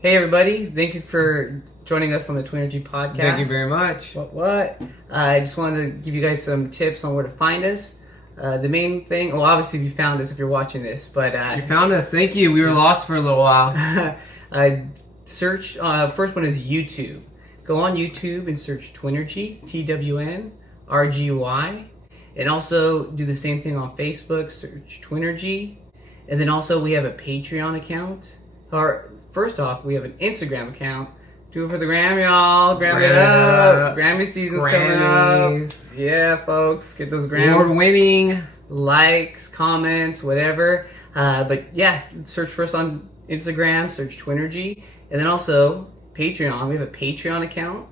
Hey everybody, thank you for joining us on the TWNRGY Podcast. Thank you very much. What? I just wanted to give you guys some tips on where to find us. The main thing, well obviously you found us if you're watching this, but... you found us, thank you. We were lost for a little while. Search, first one is YouTube. Go on YouTube and search TWNRGY, TWNRGY. And also do the same thing on Facebook, search TWNRGY. And then also we have a Patreon account. First off, we have an Instagram account. Do it for the gram, y'all. Gram it up. Grammy season's coming up. Yeah, folks. Get those grams. Award-winning. Likes, comments, whatever. But yeah, search for us on Instagram. Search TWNRGY. And then also, Patreon. We have a Patreon account.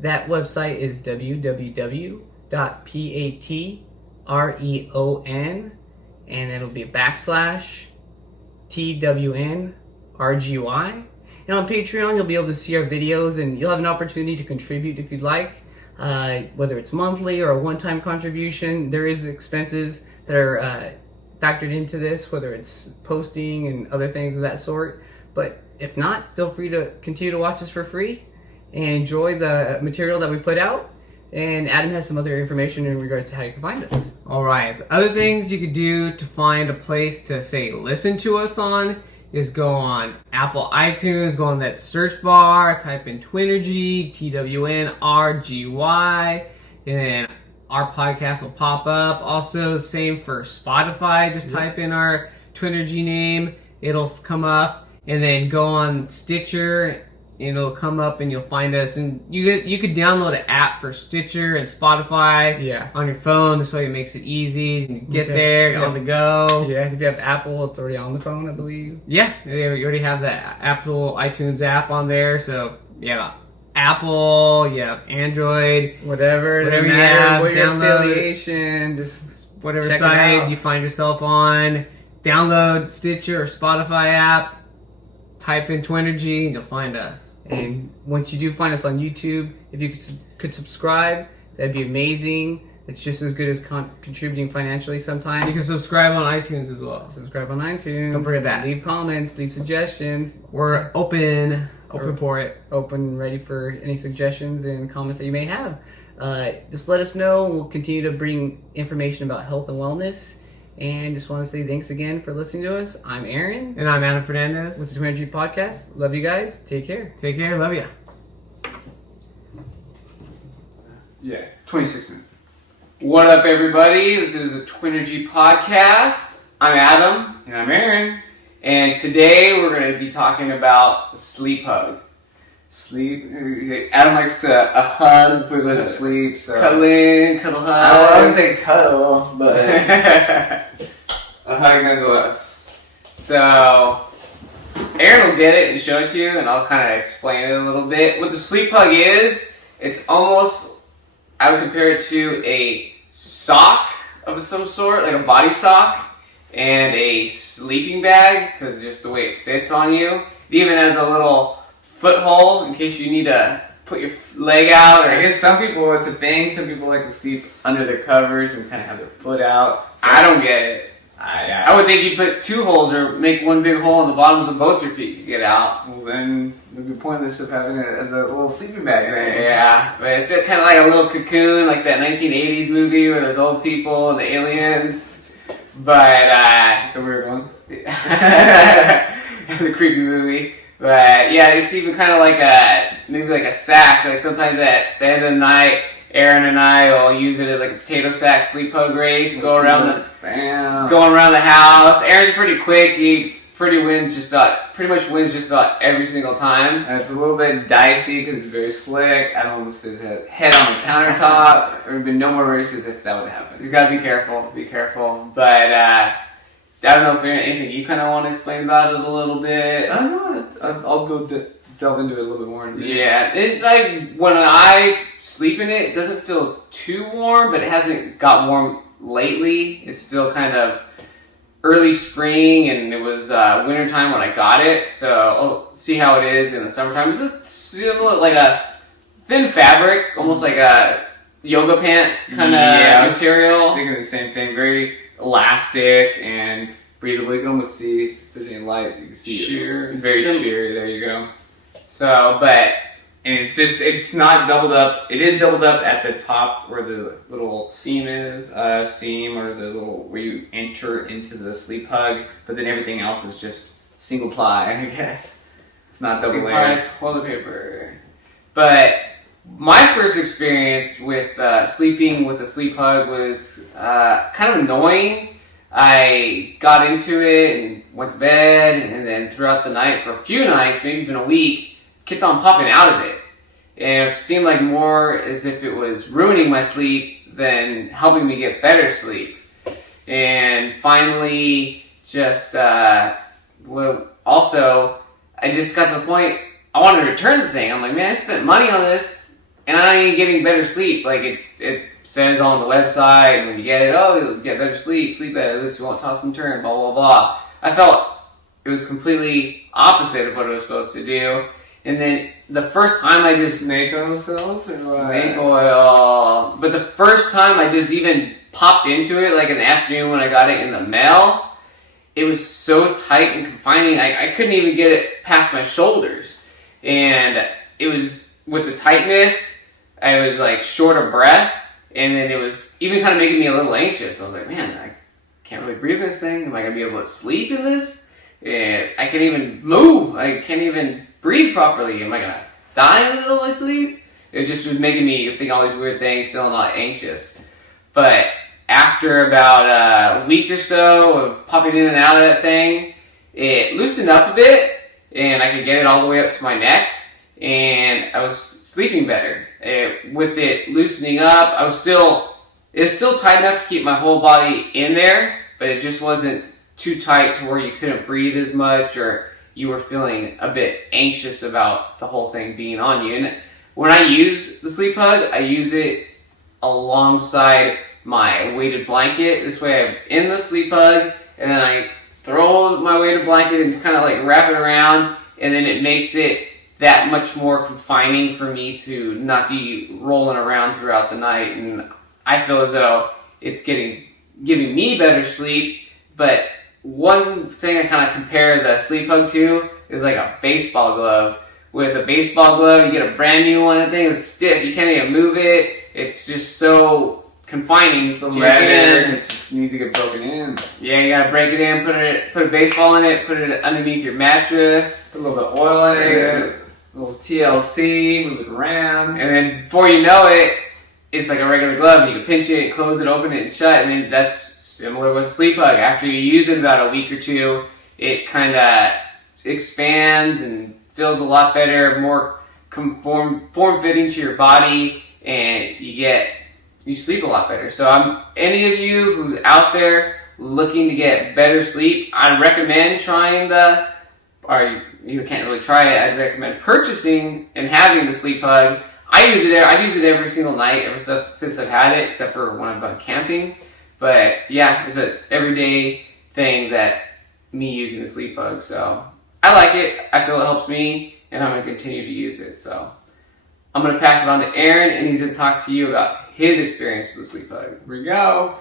That website is www.patreon. And it'll be a /TWNRGY. And on Patreon, you'll be able to see our videos and you'll have an opportunity to contribute if you'd like. Whether it's monthly or a one-time contribution, there is expenses that are factored into this, whether it's posting and other things of that sort. But if not, feel free to continue to watch us for free and enjoy the material that we put out. And Adam has some other information in regards to how you can find us. All right. The other things you could do to find a place to, say, listen to us on is go on Apple iTunes, go on that search bar, type in TWNRGY, TWNRGY, and then our podcast will pop up. Also, same for Spotify. Just type in our TWNRGY name. It'll come up. And then go on Stitcher. It'll come up and you'll find us. And you could download an app for Stitcher and Spotify on your phone. This way it makes it easy. You get there, you're on the go. Yeah, if you have Apple, it's already on the phone, I believe. Yeah, you already have the Apple iTunes app on there. So, yeah, Apple, Android, whatever you have, what your affiliation, just whatever site you find yourself on. Download Stitcher or Spotify app. Type in TWNRGY and you'll find us. And once you do find us on YouTube, if you could subscribe, that'd be amazing. It's just as good as contributing financially sometimes. You can subscribe on iTunes as well. Subscribe on iTunes. Don't forget that. Leave comments, leave suggestions. We're open for it. Open, ready for any suggestions and comments that you may have. Just let us know. We'll continue to bring information about health and wellness. And just want to say thanks again for listening to us. I'm Aaron. And I'm Adam Fernandez. With the TWNRGY Podcast. Love you guys. Take care. Take care. Love you. 26 minutes. What up, everybody? This is the TWNRGY Podcast. I'm Adam. And I'm Aaron. And today we're going to be talking about the sleephug. Adam likes a hug before he goes to sleep. So. Cuddle hug. I wouldn't say cuddle, but a hug nonetheless. So, Aaron will get it and show it to you, and I'll kind of explain it a little bit. What the sleep hug is, it's almost, I would compare it to a sock of some sort, like a body sock, and a sleeping bag, because just the way it fits on you. It even has a little foothold in case you need to put your leg out. Or I guess some people, it's a thing. Some people like to sleep under their covers and kind of have their foot out. So I don't get it. I would think you put two holes or make one big hole in the bottoms of both your feet to get out. Well, then it would be pointless of having it as a little sleeping bag. Yeah, but it felt kind of like a little cocoon, like that 1980s movie where there's old people and the aliens. But it's a weird one. It's a creepy movie. But yeah, it's even kind of like maybe like a sack. Like sometimes at the end of the night, Aaron and I will use it as like a potato sack sleep hug race. Going around the house. Aaron's pretty quick. He pretty much wins just about every single time. And it's a little bit dicey because it's very slick. I don't almost his head on the countertop. There would be no more races if that would happen. You gotta be careful. Be careful. But I don't know if there's anything you kind of want to explain about it a little bit. I don't know. I'll go delve into it a little bit more. Yeah, it's like when I sleep in it, it doesn't feel too warm, but it hasn't got warm lately. It's still kind of early spring, and it was wintertime when I got it, so I'll see how it is in the summertime. It's a similar, like a thin fabric, almost like a yoga pant kind of material. I'm thinking the same thing. Very elastic and breathable. You can almost see if there's any light. You can see sheer. Very sheer. There you go. So, and it's not doubled up. It is doubled up at the top where the little Seam is. seam or the little where you enter into the sleephug, but then everything else is just single ply, I guess. It's not double layered. Toilet paper. But my first experience with sleeping with a sleephug was kind of annoying. I got into it and went to bed, and then throughout the night, for a few nights, maybe even a week, kept on popping out of it. And it seemed like more as if it was ruining my sleep than helping me get better sleep. And finally, also, I just got to the point, I wanted to return the thing. I'm like, man, I spent money on this, and I'm not even getting better sleep. Like, it says on the website, and when you get it, oh, you'll get better sleep better, this, you won't toss and turn, blah, blah, blah. I felt it was completely opposite of what it was supposed to do. And then the first time I just... Snake oil cells? Or snake oil. But the first time I just even popped into it, like in the afternoon when I got it in the mail, it was so tight and confining, I couldn't even get it past my shoulders. And it was, with the tightness, I was like short of breath, and then it was even kind of making me a little anxious. I was like, man, I can't really breathe in this thing. Am I going to be able to sleep in this? And I can't even move. I can't even breathe properly. Am I going to die in the middle of my sleep? It just was making me think all these weird things, feeling a lot anxious. But after about a week or so of popping in and out of that thing, it loosened up a bit, and I could get it all the way up to my neck, and I was sleeping better. With it loosening up, it was still tight enough to keep my whole body in there, but it just wasn't too tight to where you couldn't breathe as much, or you were feeling a bit anxious about the whole thing being on you. And when I use the sleephug, I use it alongside my weighted blanket. This way I'm in the sleephug, and then I throw my weighted blanket and kind of like wrap it around, and then it makes it that much more confining for me to not be rolling around throughout the night. And I feel as though it's giving me better sleep. But one thing I kind of compare the sleephug to is like a baseball glove. With a baseball glove, you get a brand new one, the thing is stiff, you can't even move it. It's just so confining to your hand. It just needs to get broken in. Yeah, you gotta break it in, put a baseball in it, put it underneath your mattress, Put a little bit of oil in it, a little TLC, move it around. and then before you know it, it's like a regular glove. You can pinch it, close it, open it, and shut. I mean, that's similar with sleephug. After you use it about a week or two, it kind of expands and feels a lot better, more form-fitting to your body, and you sleep a lot better. So any of you who's out there looking to get better sleep, I'd recommend trying or you can't really try it, I'd recommend purchasing and having the sleephug. I've used it every single night ever since I've had it, except for when I've gone camping. But yeah, it's an everyday thing that me using the sleephug. So I like it. I feel it helps me, and I'm going to continue to use it. So I'm going to pass it on to Aaron, and he's going to talk to you about his experience with the sleephug. Here we go.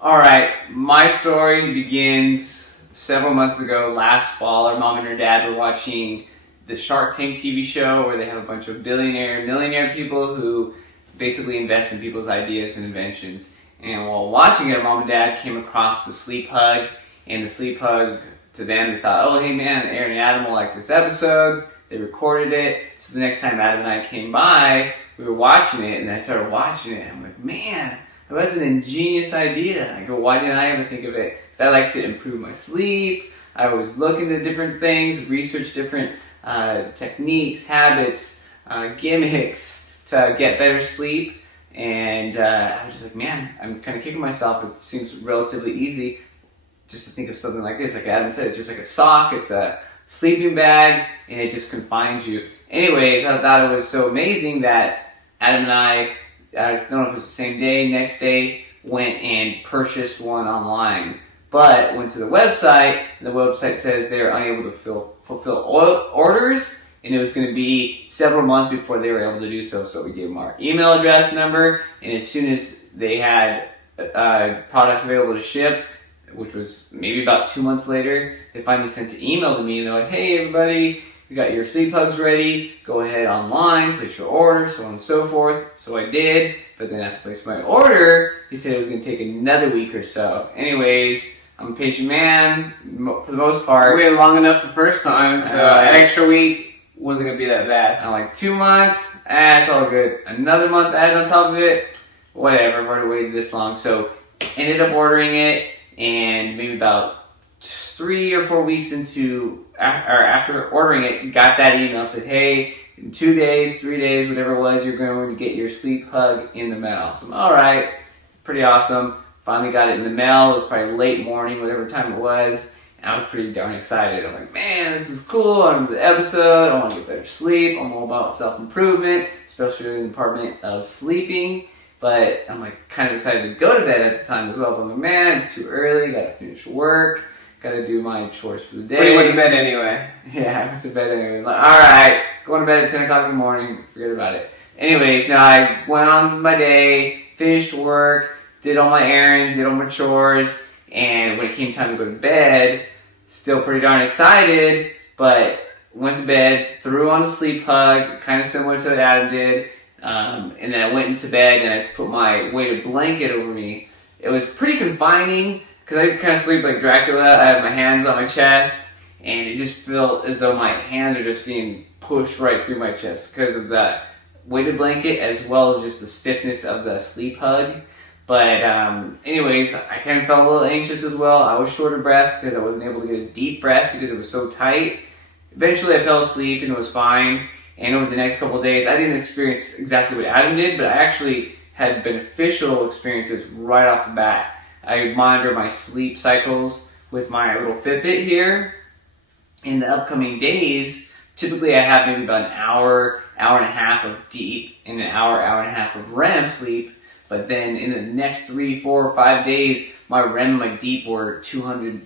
All right, my story begins several months ago, last fall. Our mom and her dad were watching the Shark Tank TV show, where they have a bunch of millionaire people who basically invest in people's ideas and inventions. And while watching it, mom and dad came across the sleephug, and the sleephug, to them, they thought, oh, hey man, Aaron and Adam will like this episode. They recorded it. So the next time Adam and I came by, we were watching it, and I started watching it. I'm like, man, that's an ingenious idea. I go, why didn't I ever think of it? Because I like to improve my sleep. I always look into different things, research different techniques, habits, gimmicks to get better sleep. And I was just like, man, I'm kind of kicking myself. It seems relatively easy just to think of something like this. Like Adam said, it's just like a sock, it's a sleeping bag, and it just confines you. Anyways, I thought it was so amazing that Adam and I don't know if it was the same day, next day, went and purchased one online. But went to the website, and the website says they're unable to fulfill orders, and it was going to be several months before they were able to do so. So we gave them our email address number, and as soon as they had products available to ship, which was maybe about 2 months later, they finally sent an email to me and they're like, hey everybody, we got your sleep hugs ready. Go ahead online, place your order, so on and so forth. So I did, but then after I placed my order, he said it was going to take another week or so. Anyways, I'm a patient man for the most part. We waited long enough the first time, so an extra week wasn't going to be that bad. I'm like 2 months, it's all good. Another month added on top of it, whatever, I've already waited this long. So ended up ordering it, and maybe about 3 or 4 weeks after ordering it, got that email, said, hey, in 2 days, 3 days, whatever it was, you're going to get your sleep hug in the mail. So I'm all right, pretty awesome. Finally got it in the mail. It was probably late morning, whatever time it was, and I was pretty darn excited. I'm like, man, this is cool. I'm in the episode. I want to get better sleep. I'm all about self-improvement, especially in the department of sleeping. But I'm like kind of excited to go to bed at the time as well. But I'm like, man, it's too early. Got to finish work. Got to do my chores for the day. But you went to bed anyway. Yeah, I went to bed anyway. I'm like, all right, going to bed at 10 o'clock in the morning. Forget about it. Anyways, now I went on my day, finished work, did all my errands, did all my chores, and when it came time to go to bed, still pretty darn excited, but went to bed, threw on a sleep hug, kind of similar to what Adam did, and then I went into bed and I put my weighted blanket over me. It was pretty confining because I kind of sleep like Dracula. I have my hands on my chest, and it just felt as though my hands are just being pushed right through my chest because of that weighted blanket as well as just the stiffness of the sleep hug. But anyways, I kind of felt a little anxious as well. I was short of breath because I wasn't able to get a deep breath because it was so tight. Eventually I fell asleep and it was fine. And over the next couple of days, I didn't experience exactly what Adam did, but I actually had beneficial experiences right off the bat. I monitor my sleep cycles with my little Fitbit here. In the upcoming days, typically I have maybe about an hour, hour and a half of deep and an hour, hour and a half of REM sleep. But then in the next 3, 4, 5 days, my REM and my deep were 2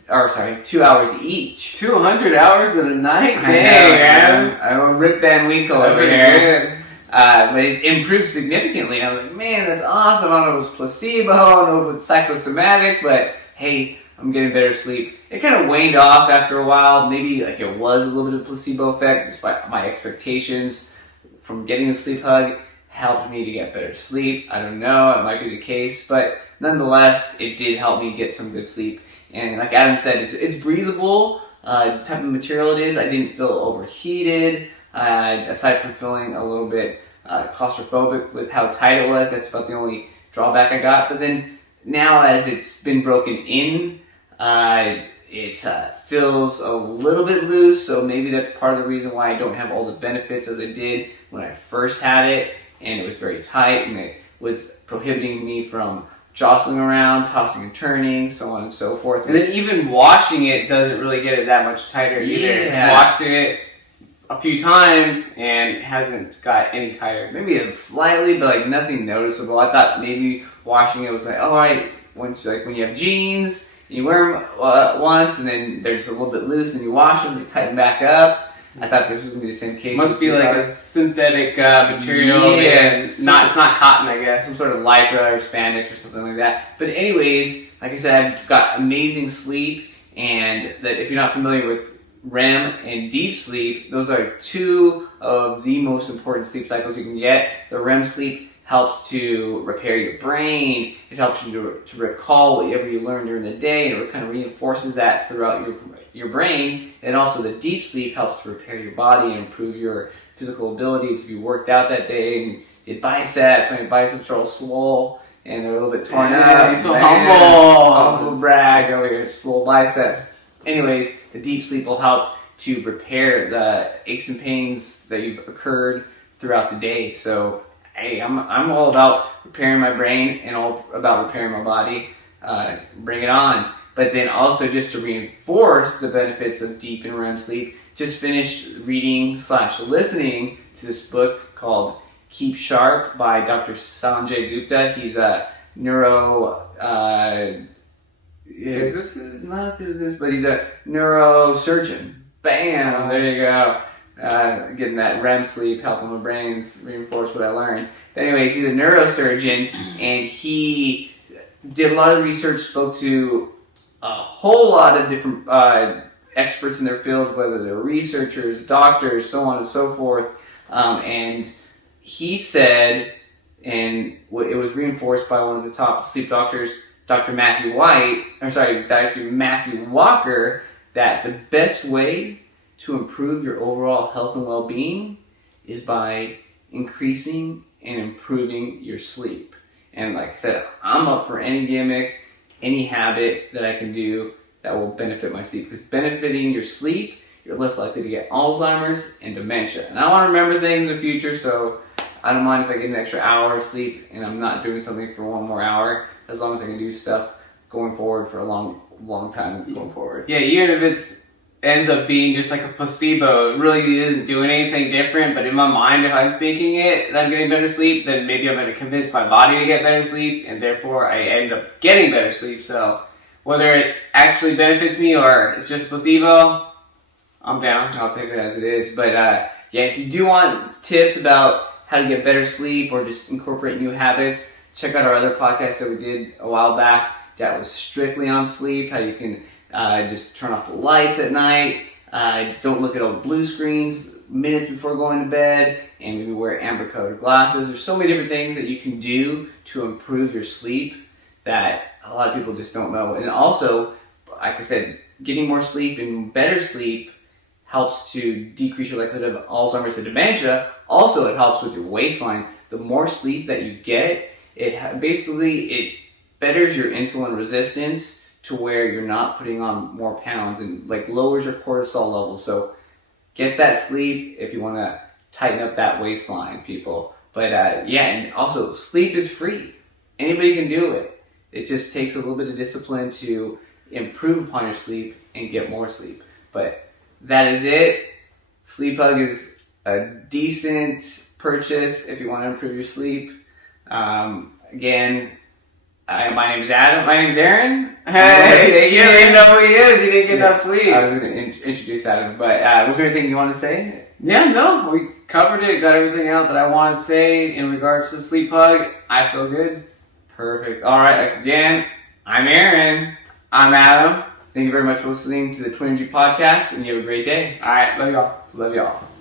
hours each. 200 hours in a night? Dang, man. I'm a Rip Van Winkle over here. But it improved significantly. And I was like, man, that's awesome. I don't know if it was placebo, I don't know if it was psychosomatic, but hey, I'm getting better sleep. It kind of waned off after a while. Maybe like it was a little bit of placebo effect, despite my expectations from getting the sleep hug. Helped me to get better sleep. I don't know, it might be the case, but nonetheless, it did help me get some good sleep. And like Adam said, it's breathable, type of material it is. I didn't feel overheated, aside from feeling a little bit claustrophobic with how tight it was. That's about the only drawback I got. But then now as it's been broken in, it feels a little bit loose, so maybe that's part of the reason why I don't have all the benefits as I did when I first had it. And it was very tight, and it was prohibiting me from jostling around, tossing and turning, so on and so forth. And then even washing it doesn't really get it that much tighter either. Yeah. Washing it a few times and it hasn't got any tighter. Maybe it's slightly, but like nothing noticeable. I thought maybe washing it was like, all right, when you have jeans, you wear them once, and then they're just a little bit loose, and you wash them, they tighten back up. I thought this was going to be the same case. Must be like a synthetic material. Yeah, it's not cotton, I guess. Some sort of lycra or spandex or something like that. But anyways, like I said, I've got amazing sleep, and that if you're not familiar with REM and deep sleep, those are two of the most important sleep cycles you can get. The REM sleep helps to repair your brain. It helps you to recall whatever you learned during the day, and it kind of reinforces that throughout your brain. And also the deep sleep helps to repair your body and improve your physical abilities. If you worked out that day and did biceps, and your biceps are all swole and they're a little bit torn up. You're so humble brag over your swole biceps. Anyways, the deep sleep will help to repair the aches and pains that you've occurred throughout the day. So hey, I'm all about repairing my brain and all about repairing my body. Bring it on. But then also just to reinforce the benefits of deep and REM sleep, just finished reading / listening to this book called Keep Sharp by Dr. Sanjay Gupta. He's a physicist? Not a physicist, but he's a neurosurgeon. Bam! There you go. Getting that REM sleep, helping my brains reinforce what I learned. But anyways, he's a neurosurgeon, and he did a lot of research, spoke to a whole lot of different experts in their field, whether they're researchers, doctors, so on and so forth. And he said, and it was reinforced by one of the top sleep doctors, Dr. Matthew Walker, that the best way to improve your overall health and well-being is by increasing and improving your sleep. And like I said, I'm up for any gimmick, any habit that I can do that will benefit my sleep. Because benefiting your sleep, you're less likely to get Alzheimer's and dementia. And I want to remember things in the future, so I don't mind if I get an extra hour of sleep and I'm not doing something for one more hour, as long as I can do stuff going forward for a long time going forward. Yeah, even if it ends up being just like a placebo, it really isn't doing anything different, but in my mind, if I'm thinking that I'm getting better sleep, then maybe I'm going to convince my body to get better sleep, and therefore I end up getting better sleep. So whether it actually benefits me or it's just placebo, I'm down. I'll take it as it is. But yeah, if you do want tips about how to get better sleep or just incorporate new habits, check out our other podcast that we did a while back that was strictly on sleep, how you can just turn off the lights at night, just don't look at all the blue screens minutes before going to bed, and maybe wear amber colored glasses. There's so many different things that you can do to improve your sleep that a lot of people just don't know. And also, like I said, getting more sleep and better sleep helps to decrease your likelihood of Alzheimer's and dementia. Also, it helps with your waistline. The more sleep that you get, it betters your insulin resistance to where you're not putting on more pounds, and like lowers your cortisol levels. So get that sleep if you want to tighten up that waistline, people. But yeah, and also sleep is free. Anybody can do it. It just takes a little bit of discipline to improve upon your sleep and get more sleep. But that is it. SleephUg is a decent purchase if you want to improve your sleep. Again, my name's Adam. My name's Aaron. Hey, you don't even know who he is. He didn't get enough sleep. I was going to introduce Adam, but was there anything you wanted to say? Yeah, no, we covered it. Got everything out that I wanted to say in regards to SleephUg. I feel good. Perfect. All right. Again, I'm Aaron. I'm Adam. Thank you very much for listening to the TWNRGY Podcast, and you have a great day. All right, love y'all. Love y'all.